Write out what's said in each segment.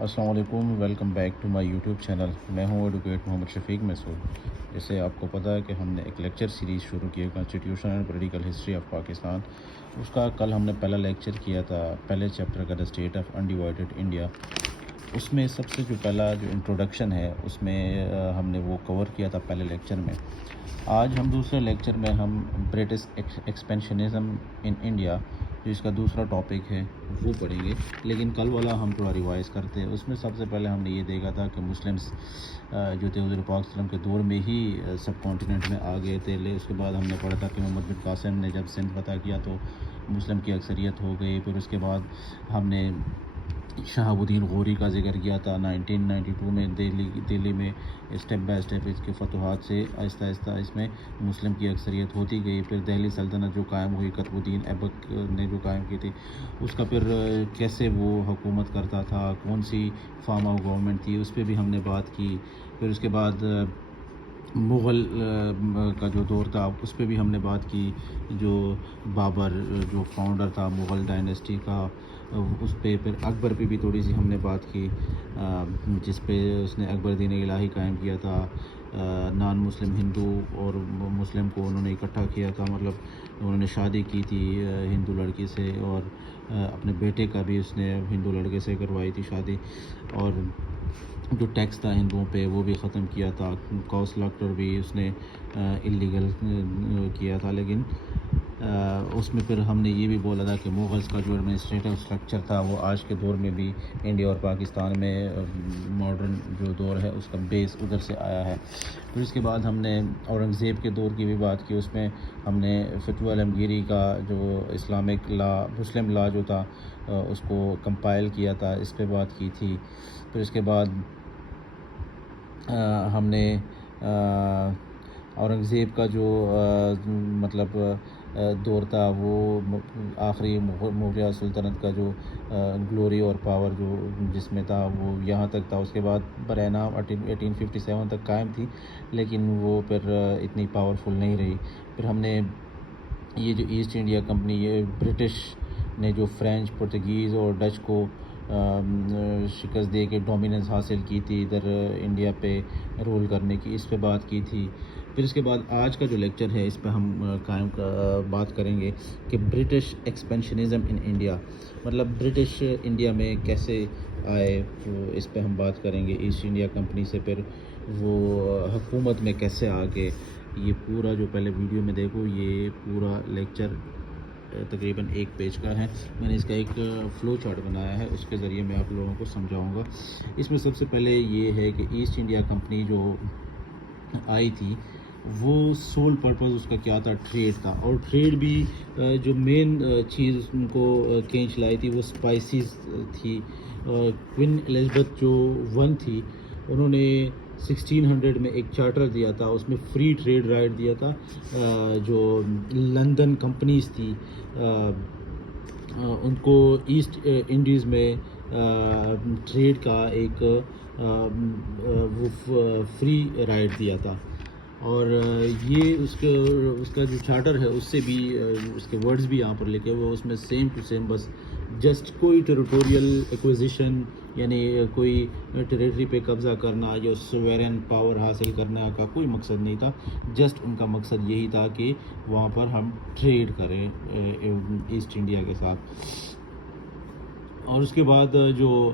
السلام علیکم، welcome back to my YouTube channel. میں ہوں ایڈوکیٹ محمد شفیق مسعود۔ جیسے آپ کو پتہ ہے کہ ہم نے ایک لیکچر سیریز شروع کی ہے constitution and political history of Pakistan. اس کا کل ہم نے پہلا لیکچر کیا تھا، پہلے چیپٹر کا the state of undivided India. اس میں سب سے پہلا جو انٹروڈکشن ہے اس میں ہم نے وہ کور کیا تھا پہلے لیکچر میں۔ آج ہم دوسرے لیکچر میں ہم برٹش ایکسپینشنزم ان انڈیا، جو اس کا دوسرا ٹاپک ہے، وہ پڑھیں گے۔ لیکن کل والا ہم تھوڑا ریوائز کرتے ہیں۔ اس میں سب سے پہلے ہم نے یہ دیکھا تھا کہ مسلمس جو تھے حضور پاک صلی اللہ علیہ وسلم کے دور میں ہی سب کانٹیننٹ میں آ گئے تھے۔ اس کے بعد ہم نے پڑھا تھا کہ محمد بن قاسم نے جب سندھ فتح کیا تو مسلم کی اکثریت ہو گئی۔ پھر اس کے بعد ہم نے شہاب الدین غوری کا ذکر کیا تھا 1992 میں دہلی میں اسٹیپ بائی اسٹیپ اس کے فتوحات سے آہستہ آہستہ اس میں مسلم کی اکثریت ہوتی گئی۔ پھر دہلی سلطنت جو قائم ہوئی، قطب الدین ایبک نے جو قائم کی تھی، اس کا پھر کیسے وہ حکومت کرتا تھا، کون سی فارم آف گورنمنٹ تھی، اس پہ بھی ہم نے بات کی۔ پھر اس کے بعد مغل کا جو دور تھا اس پہ بھی ہم نے بات کی، جو بابر جو فاؤنڈر تھا مغل ڈائنیسٹی کا، اس پہ پھر اکبر پہ بھی تھوڑی سی ہم نے بات کی، جس پہ اس نے اکبر دین الہی قائم کیا تھا۔ نان مسلم ہندو اور مسلم کو انہوں نے اکٹھا کیا تھا، مطلب انہوں نے شادی کی تھی ہندو لڑکی سے، اور اپنے بیٹے کا بھی اس نے ہندو لڑکے سے کروائی تھی شادی، اور جو ٹیکس تھا ہندوؤں پہ وہ بھی ختم کیا تھا۔ کاسٹ بھی اس نے اللیگل کیا تھا۔ لیکن اس میں پھر ہم نے یہ بھی بولا تھا کہ مغلز کا جو ایڈمنسٹریٹو اسٹرکچر تھا وہ آج کے دور میں بھی انڈیا اور پاکستان میں ماڈرن جو دور ہے اس کا بیس ادھر سے آیا ہے۔ پھر اس کے بعد ہم نے اورنگزیب کے دور کی بھی بات کی۔ اس میں ہم نے فتویٰ عالمگیری کا جو اسلامک لا، مسلم لا جو تھا اس کو کمپائل کیا تھا، اس پہ بات کی تھی۔ پھر اس کے بعد ہم نے اورنگزیب کا جو مطلب دور تھا وہ آخری مغلیہ سلطنت کا جو گلوری اور پاور جو جس میں تھا وہ یہاں تک تھا۔ اس کے بعد برائے نام 1857 تک قائم تھی، لیکن وہ پھر اتنی پاورفل نہیں رہی۔ پھر ہم نے یہ جو ایسٹ انڈیا کمپنی، یہ برٹش نے جو فرینچ، پرتگیز اور ڈچ کو شکست دے کے ڈومیننس حاصل کی تھی ادھر انڈیا پہ رول کرنے کی، اس پہ بات کی تھی۔ پھر اس کے بعد آج کا جو لیکچر ہے اس پہ ہم بات کریں گے کہ برٹش ایکسپینشنزم ان انڈیا، مطلب برٹش انڈیا میں کیسے آئے، تو اس پہ ہم بات کریں گے۔ ایسٹ انڈیا کمپنی سے پھر وہ حکومت میں کیسے آ گئے، یہ پورا جو پہلے ویڈیو میں دیکھو، یہ پورا لیکچر تقریباً 1 پیج کا ہے۔ میں نے اس کا ایک فلو چارٹ بنایا ہے، اس کے ذریعے میں آپ لوگوں کو سمجھاؤں گا۔ اس میں سب سے پہلے یہ ہے کہ ایسٹ انڈیا کمپنی جو آئی تھی وہ سول پرپز اس کا کیا تھا، ٹریڈ تھا، اور ٹریڈ بھی جو مین چیز ان کو کھینچ لائی تھی وہ اسپائسیز تھی۔ کوئن الزبتھ جو 1 تھی، انہوں نے 1600 میں ایک چارٹر دیا تھا، اس میں فری ٹریڈ رائٹ دیا تھا۔ جو لندن کمپنیز تھی ان کو ایسٹ انڈیز میں ٹریڈ کا ایک وہ فری رائٹ دیا تھا، اور یہ اس کا جو چارٹر ہے اس سے بھی اس کے ورڈز بھی یہاں پر لکھے ہوئے، اس میں سیم ٹو سیم، بس جسٹ کوئی ٹیریٹوریل ایکوزیشن یعنی کوئی ٹیریٹری پہ قبضہ کرنا یا سوورن پاور حاصل کرنے کا کوئی مقصد نہیں تھا، جسٹ ان کا مقصد یہی تھا کہ وہاں پر ہم ٹریڈ کریں ایسٹ انڈیا کے ساتھ۔ اور اس کے بعد جو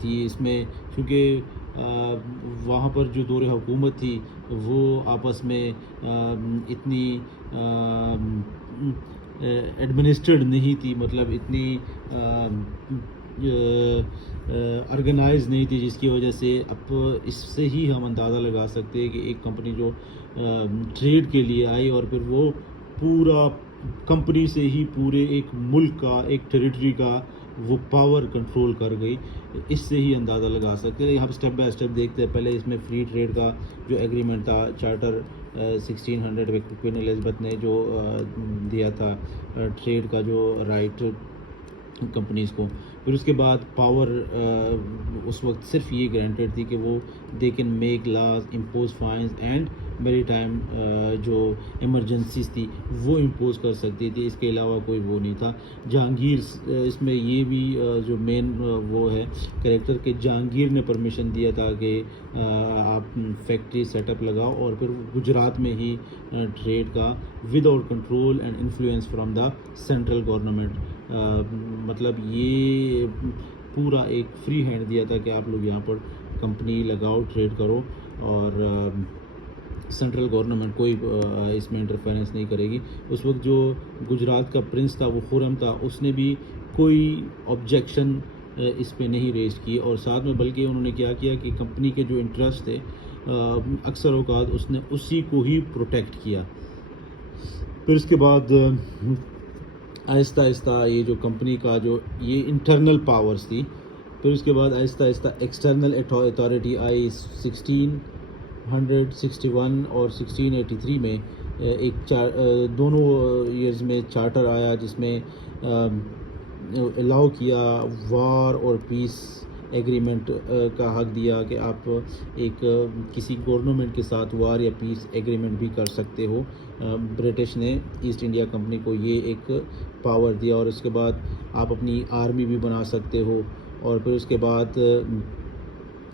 تھی اس میں، چونکہ وہاں پر جو دور حکومت تھی وہ آپس میں اتنی ایڈمنسٹرڈ نہیں تھی، مطلب اتنی آرگنائز نہیں تھی، جس کی وجہ سے اب اس سے ہی ہم اندازہ لگا سکتے ہیں کہ ایک کمپنی جو ٹریڈ کے لیے آئی اور پھر وہ پورا کمپنی سے ہی پورے ایک ملک کا، ایک ٹیریٹری کا وہ پاور کنٹرول کر گئی، اس سے ہی اندازہ لگا سکتے ہیں۔ ہم اسٹیپ بائی اسٹیپ دیکھتے ہیں۔ پہلے اس میں فری ٹریڈ کا جو ایگریمنٹ تھا، چارٹر 1600 میں کوئن الزبتھ نے جو دیا تھا ٹریڈ کا جو رائٹ، کمپنیز کو. پھر اس کے بعد پاور اس وقت صرف یہ گرانٹیڈ تھی کہ وہ they can make laws, impose fines and maritime جو ایمرجنسیز تھی وہ امپوز کر سکتی تھی. اس کے علاوہ کوئی وہ نہیں تھا. جہانگیر اس میں یہ بھی جو مین وہ ہے کریکٹر کہ جہانگیر نے پرمیشن دیا تھا کہ آپ فیکٹری سیٹ اپ لگاؤ، اور پھر گجرات میں ہی ٹریڈ کا with out control and influence from the central government. مطلب یہ پورا ایک فری ہینڈ دیا تھا کہ آپ لوگ یہاں پر کمپنی لگاؤ، ٹریڈ کرو، اور سینٹرل گورنمنٹ کوئی اس میں انٹرفیرنس نہیں کرے گی. اس وقت جو گجرات کا پرنس تھا وہ خرم تھا، اس نے بھی کوئی آبجیکشن اس پہ نہیں ریز کی، اور ساتھ میں بلکہ انہوں نے کیا کیا کہ کمپنی کے جو انٹرسٹ تھے اکثر اوقات اس نے اسی کو ہی پروٹیکٹ کیا. پھر اس کے بعد آہستہ آہستہ یہ جو کمپنی کا جو یہ انٹرنل پاورز تھی، پھر اس کے بعد آہستہ آہستہ ایکسٹرنل اتھارٹی آئی 1661 اور 1683 میں. ایک دونوں ایئرز میں چارٹر آیا جس میں الاؤ کیا وار اور پیس ایگریمنٹ کا حق دیا کہ آپ ایک کسی گورنمنٹ کے ساتھ وار یا پیس ایگریمنٹ بھی کر سکتے ہو. برٹش نے ایسٹ انڈیا کمپنی کو یہ ایک پاور دیا، اور اس کے بعد آپ اپنی آرمی بھی بنا سکتے ہو. اور پھر اس کے بعد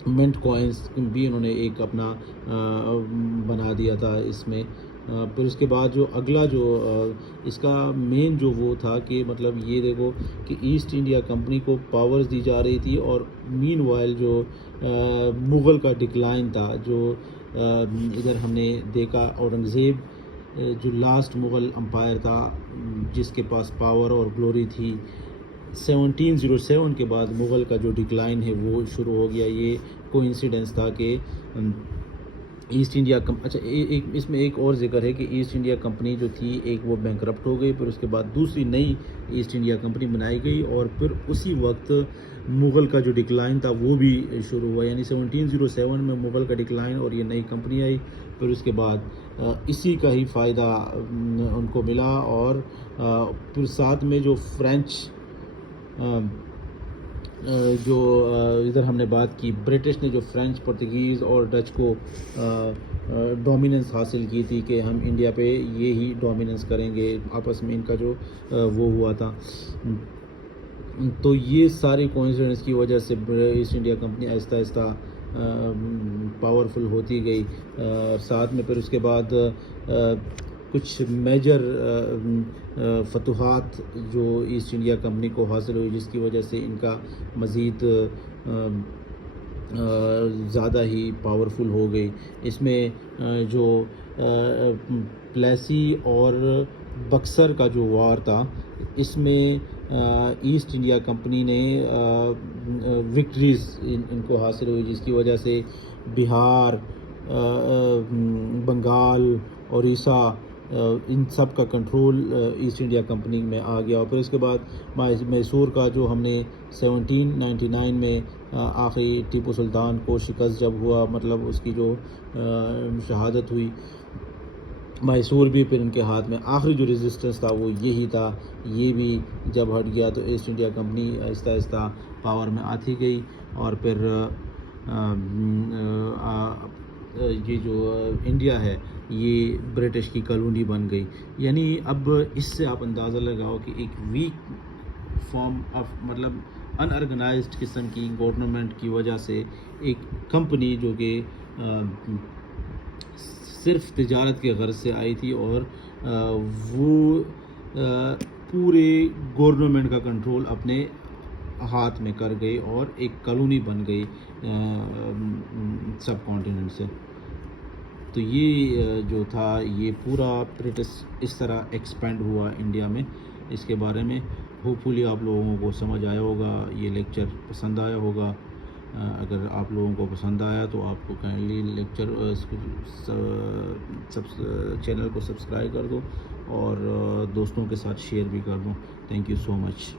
منٹ کوائنس بھی انہوں نے ایک اپنا بنا دیا تھا اس میں. پھر اس کے بعد جو اگلا جو اس کا مین جو وہ تھا کہ مطلب یہ دیکھو کہ ایسٹ انڈیا کمپنی کو پاورز دی جا رہی تھی، اور مین وائل جو مغل کا ڈکلائن تھا، جو ادھر ہم نے دیکھا اورنگزیب جو لاسٹ مغل امپائر تھا جس کے پاس پاور اور گلوری تھی، 1707 کے بعد مغل کا جو ڈکلائن ہے وہ شروع ہو گیا. یہ کوئنسیڈنس تھا کہ ایسٹ انڈیا اچھا ایک اس میں ایک اور ذکر ہے کہ ایسٹ انڈیا کمپنی جو تھی ایک وہ بینکرپٹ ہو گئی، پھر اس کے بعد دوسری نئی ایسٹ انڈیا کمپنی بنائی گئی، اور پھر اسی وقت مغل کا جو ڈکلائن تھا وہ بھی شروع ہوا. یعنی 1707 میں مغل کا ڈکلائن اور یہ نئی کمپنی آئی. پھر اس کے بعد اسی کا ہی فائدہ ان کو ملا. اور پھر ساتھ میں جو فرینچ جو ادھر ہم نے بات کی برٹش نے جو فرینچ، پرتگیز اور ڈچ کو ڈومیننس حاصل کی تھی کہ ہم انڈیا پہ یہی ڈومیننس کریں گے، آپس میں ان کا جو وہ ہوا تھا. تو یہ ساری کوئنسیڈنس کی وجہ سے ایسٹ انڈیا کمپنی آہستہ آہستہ پاورفل ہوتی گئی. ساتھ میں پھر اس کے بعد کچھ میجر فتوحات جو ایسٹ انڈیا کمپنی کو حاصل ہوئی، جس کی وجہ سے ان کا مزید زیادہ ہی پاورفل ہو گئی. اس میں جو پلیسی اور بکسر کا جو وار تھا، اس میں ایسٹ انڈیا کمپنی نے وکٹریز ان کو حاصل ہوئی، جس کی وجہ سے بہار، بنگال، اڑیسہ، ان سب کا کنٹرول ایسٹ انڈیا کمپنی میں آ گیا. اور پھر اس کے بعد میسور کا جو ہم نے 1799 میں آخری ٹیپو سلطان کو شکست جب ہوا، مطلب اس کی جو شہادت ہوئی، میسور بھی پھر ان کے ہاتھ میں آخری جو ریزسٹنس تھا وہ یہی تھا. یہ بھی جب ہٹ گیا تو ایسٹ انڈیا کمپنی آہستہ آہستہ پاور میں آتی گئی. اور پھر یہ جو انڈیا ہے یہ برٹش کی کالونی بن گئی. یعنی اب اس سے آپ اندازہ لگاؤ کہ ایک ویک فارم آف مطلب ان آرگنائزڈ قسم کی گورنمنٹ کی وجہ سے ایک کمپنی جو کہ صرف تجارت کے غرض سے آئی تھی، اور وہ پورے گورنمنٹ کا کنٹرول اپنے ہاتھ میں کر گئی اور ایک کالونی بن گئی سب کانٹیننٹ سے. تو یہ جو تھا یہ پورا برٹش اس طرح ایکسپینڈ ہوا انڈیا میں. اس کے بارے میں ہوپ فلی آپ لوگوں کو سمجھ آیا ہوگا، یہ لیکچر پسند آیا ہوگا. اگر آپ لوگوں کو پسند آیا تو آپ کو کائنڈلی لیکچر چینل کو سبسکرائب کر دو اور دوستوں کے ساتھ شیئر بھی کر دو. Thank you so much.